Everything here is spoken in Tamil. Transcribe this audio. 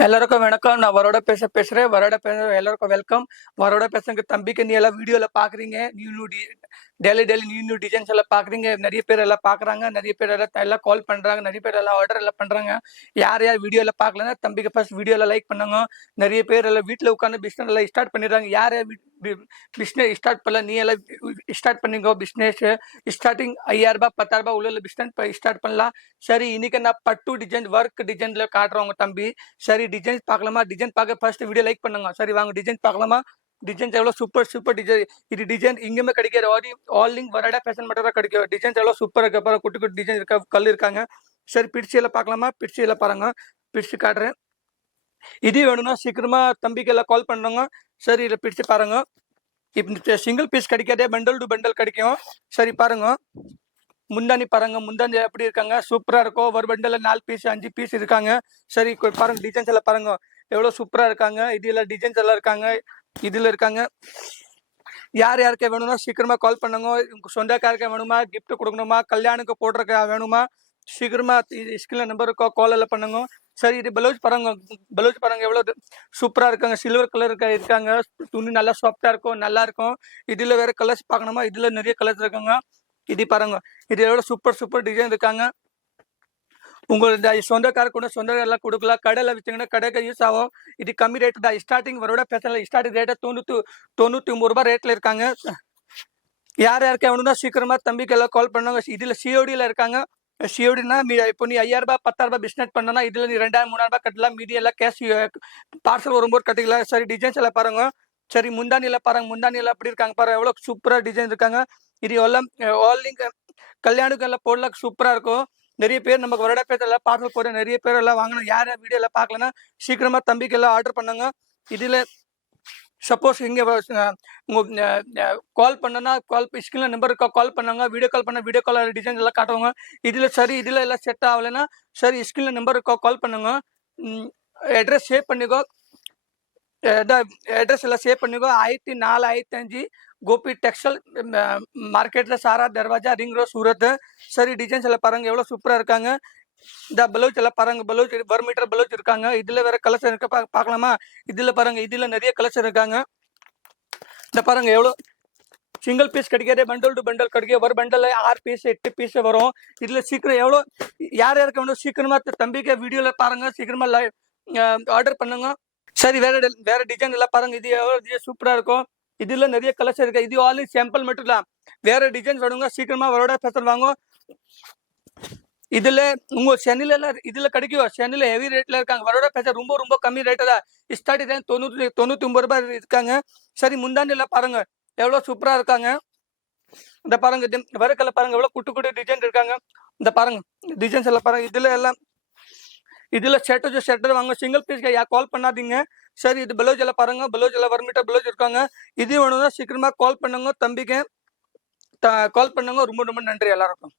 எல்லாருக்கும் வணக்கம். நான் வரோட பேசுறேன். எல்லாருக்கும் வெல்கம். வரோட பேசுறதுக்கு தம்பிக்கு நீ எல்லாம் வீடியோல பாக்குறீங்க. நியூ டெய்லி நியூ டிசைன்ஸ் எல்லாம் பாக்குறீங்க. நிறைய பேர் எல்லாம் பாக்குறாங்க. நிறைய பேர் எல்லாம் கால் பண்றாங்க. நிறைய பேர் எல்லாம் ஆர்டர் எல்லாம் பண்றாங்க. யார் வீடியோல பாக்கலன்னா தம்பிக்கு ஃபர்ஸ்ட் வீடியோல லைக் பண்ணுங்க. நிறைய பேர் எல்லாம் வீட்டுல உட்காந்து பிசினஸ் எல்லாம் ஸ்டார்ட் பண்ணிடுறாங்க. யார் பிசினஸ் ஸ்டார்ட் பண்ணல நீ எல்லாம் ஸ்டார்ட் பண்ணிக்கோ. பிசினஸ் ஸ்டார்டிங் 5000 ரூபாய் 10,000 ரூபாய் உள்ள பிசினஸ் ஸ்டார்ட் பண்ணலாம். சரி, இன்னைக்கு நான் பட்டு டிசைன் ஒர்க் டிசைன்ல காட்டுறவங்க தம்பி. சரி, டிசைன்ஸ் பார்க்கலாமா? டிசைன் பார்க்க ஃபர்ஸ்ட் வீடியோ லைக் பண்ணுங்க. சரி வாங்க டிசைன் பார்க்கலாமா? டிசைன்ஸ் எவ்வளோ சூப்பர் டிசைன். இது டிசைன் இங்கேயுமே கிடைக்கிற ஆல் லிங்க் வரடா ஃபேஷன் மட்டும் தான் கிடைக்கும். டிசைன்ஸ் எவ்வளோ சூப்பர் இருக்கு. அப்புறம் குட்டி குட்டி டிசைன் இருக்க கல் இருக்காங்க. சரி, பிடிச்சியில் பார்க்கலாமா? பிடிச்சியில் பாருங்க. பிடிச்சி காட்டுறேன். இது வேணும்னா சீக்கிரமா தம்பிக்கு எல்லாம் கால் பண்ணுறோங்க. சரி, இதில் பிடிச்சி பாருங்க. இப்போ சிங்கிள் பீஸ் கிடைக்காதே, பண்டல் டு பண்டல் கிடைக்கும். சரி பாருங்க, முந்தானி பாருங்க. முந்தானி எப்படி இருக்காங்க? சூப்பரா இருக்கும். ஒரு பண்டல்ல 4 பீஸ் 5 பீஸ் இருக்காங்க. சரி பாருங்க, டிசைன்ஸ் எல்லாம் பாருங்க எவ்வளவு சூப்பரா இருக்காங்க. இதுல டிசைன்ஸ் எல்லாம் இருக்காங்க. இதுல இருக்காங்க. யார் யாருக்கு வேணும்னா சீக்கிரமா கால் பண்ணுங்க. உங்க சொந்தக்காரருக்கு வேணுமா, கிஃப்ட் கொடுக்கணுமா, கல்யாணுக்கு போடுறதுக்கு வேணுமா, சீக்கிரமா ஸ்கிரீன்ல நம்பர் இருக்கோ, கால் எல்லாம் பண்ணுங்க. சரி, இது பிளவுஸ் பாருங்க எவ்வளவு சூப்பரா இருக்காங்க. சில்வர் கலர் இருக்காங்க. துணி நல்லா சாஃப்டா இருக்கும், நல்லா இருக்கும். இதுல வேற கலர்ஸ் பார்க்கணுமா? இதுல நிறைய கலர்ஸ் இருக்காங்க. இது பாருங்க, இது எவ்வளவு சூப்பர் டிசைன் இருக்காங்க. உங்களோட சொந்தக்கார எல்லாம் கொடுக்கலாம். கடையில் வச்சிங்கன்னா கடைக்கு யூஸ் ஆகும். இது கம்மி ரேட் தான். ஸ்டார்டிங் வரோட பேசல. ஸ்டார்டிங் ரேட்டை 99 ரூபாய் ரேட்ல இருக்காங்க. யார் யாருக்கு வேணும்னா சீக்கிரமா தம்பிக்கு எல்லாம் கால் பண்ணுங்க. இதுல சிஓடியில் இருக்காங்க. சிஓடினா இப்போ நீ 5000 ரூபாய் 10,000 ரூபாய் பிசினஸ் பண்ணனா இதுல நீ 2000 3000 ரூபாய் கட்டலாம். மீதி எல்லாம் கேஷ் பார்சல் வரும்போது கட்டிக்கலாம். சரி, டிசைன்ஸ் எல்லாம் பாருங்க. சரி, முந்தானியில பாருங்க. முந்தானியில எப்படி இருக்காங்க பாருங்க. எவ்வளவு சூப்பரா டிசைன் இருக்காங்க. இது எல்லாம் ஆல்லிங் கல்யாணுக்கு எல்லாம் போடலாம். சூப்பரா இருக்கும். நிறைய பேர் நமக்கு வருட பேர் எல்லாம் பார்சல் போட நிறைய பேர் எல்லாம் வாங்கணும். யார் வீடியோ எல்லாம் பார்க்கலன்னா சீக்கிரமா தம்பிக்கு எல்லாம் ஆர்டர் பண்ணுங்க. இதுல சப்போஸ் இங்க கால் பண்ணனா ஸ்கிரீன்ல நம்பருக்கு கால் பண்ணுங்க. வீடியோ கால் பண்ண வீடியோ கால் டிசைன் எல்லாம் காட்டுவாங்க. இதுல எல்லாம் செட் ஆகலைன்னா சரி ஸ்கிரீன்ல நம்பருக்கு கால் பண்ணுங்க. அட்ரஸ் சேவ் பண்ணிக்கோ. एड्रेस सेव पन्निको 5455 गोपी टेक्सटाइल मार्केट सारा दरवाजा रिंग रोड सूरत. सरी, डिजाइन पारंग एवं सूपर இந்த பிளவுஸ் எல்லாம் பாருங்க. பிளவுஸ் 1 மீட்டர் பிளவுஸ் இருக்காங்க. இதுல வேற கலர்ஸ் இருக்க பார்க்கலாமா? இதுல பாருங்க, இதுல நிறைய கலர்ஸ் இருக்காங்க. இந்த பாருங்க எவ்வளவு சிங்கிள் பீஸ் கிடைக்காது, பண்டல் டு பண்டல் கிடைக்கும். ஒரு பண்டல் 6 பீஸ் 8 பீஸ் வரும். இதுல சீக்கிரம் எவ்வளவு யார் யாருக்கு வேணும் சீக்கிரமா தம்பிக்கு வீடியோல பாருங்க. சீக்கிரமா ஆர்டர் பண்ணுங்க. சரி, வேற டிசைன் எல்லாம் பாருங்க. இது எவ்வளவு சூப்பரா இருக்கும். இதுல நிறைய கலர்ஸ் இருக்கு. இது ஆல் சாம்பிள் மட்டும் தான். வேற டிசைன் வேணுங்க சீக்கிரமா வரோட பேசல் வாங்க. இதுல உங்க சென்னையில எல்லாம் இதுல கிடைக்கும். சென்னையில ஹெவி ரேட்ல இருக்காங்க. வரோட பேச ரொம்ப கம்மி ரேட்டு தான். ஸ்டார்டிங் 99 ரூபாய் இருக்காங்க. சரி, முந்தாண்டி எல்லாம் பாருங்க எவ்வளவு சூப்பரா இருக்காங்க. இந்த பாருங்க வர கலர் பாருங்க எவ்வளவு குட்டி டிசைன் இருக்காங்க. இந்த பாருங்க டிசைன்ஸ் எல்லாம் பாருங்க. இதுல ஷர்ட் வாங்க. சிங்கிள் பீஸ் கால் பண்ணாதீங்க. சரி, இது பிளவுஸ் எல்லாம் பாருங்க. பிளவுஸ் எல்லாம் 1 மீட்டர் பிளவுஸ் இருக்காங்க. இது வேணும்னா சீக்கிரமா கால் பண்ணுங்க. தம்பிக்கு கால் பண்ணுங்க. ரொம்ப நன்றி எல்லாருக்கும்.